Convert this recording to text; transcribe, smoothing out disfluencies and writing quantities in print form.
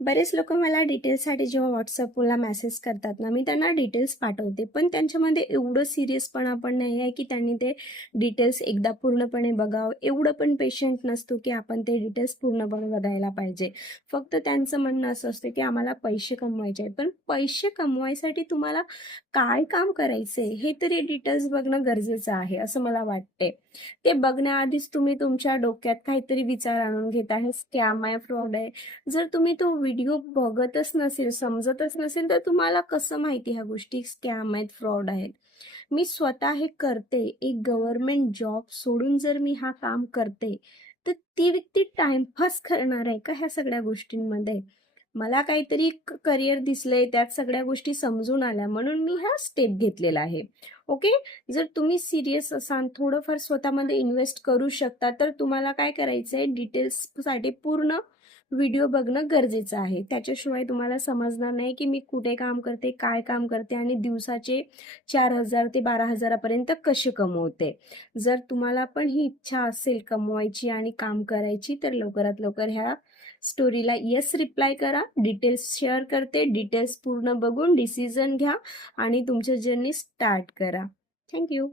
बरेच लोकं मला डिटेल्ससाठी जेव्हा WhatsAppला मेसेज करतात ना, मी त्यांना डिटेल्स पाठवते. पण त्यांच्यामध्ये एवढं सीरियसपणा पण नाही आहे, की त्यांनी ते डिटेल्स एकदा पूर्णपणे बघावं. एवढं पण पेशंट नसतो, की आपण ते डिटेल्स पूर्णपणे बघायला पाहिजे. फक्त त्यांचं म्हणणं असं असतं, की आम्हाला पैसे कमवायचे आहेत. पण पैसे कमवायसाठी तुम्हाला काय काम करायचंय, हे तरी डिटेल्स बघणं गरजेचं आहे, असं मला वाटते. ते बघण्याआधीच तुम्ही तुमच्या डोक्यात काहीतरी विचार आणून घेता, हे स्कॅम आहे, फ्रॉड आहे. जर तुम्ही तो व्हिडिओ बघतच नसेल, समजतच नसेल, तर तुम्हाला कसं माहिती ह्या गोष्टी स्कॅम आहेत, फ्रॉड आहेत? मी स्वतः हे करते. एक गव्हर्नमेंट जॉब सोडून जर मी हा काम करते, तर ती व्यक्ती टाईमपास करणार आहे का ह्या सगळ्या गोष्टींमध्ये? मला काहीतरी करिअर दिसलंय, त्यात सगळ्या गोष्टी समजून आल्या म्हणून मी हा स्टेप घेतलेला आहे. ओके. जर तुम्ही सीरियस असाल, थोडंफार स्वतःमध्ये इन्व्हेस्ट करू शकता, तर तुम्हाला काय करायचंय, डिटेल्ससाठी पूर्ण व्हिडिओ बघणं गरजेचं आहे. त्याच्याशिवाय तुम्हाला समजणार नाही, की मी कुठे काम करते, काय काम करते आणि दिवसाचे 4,000 ते 12,000 पर्यंत कसे कमवते. जर तुम्हाला पण ही इच्छा असेल कमवायची आणि काम करायची, तर लवकरात लवकर ह्या स्टोरीला येस रिप्लाय करा. डिटेल्स शेअर करते. डिटेल्स पूर्ण बघून डिसिजन घ्या आणि तुमचं जर्नी स्टार्ट करा. Thank you.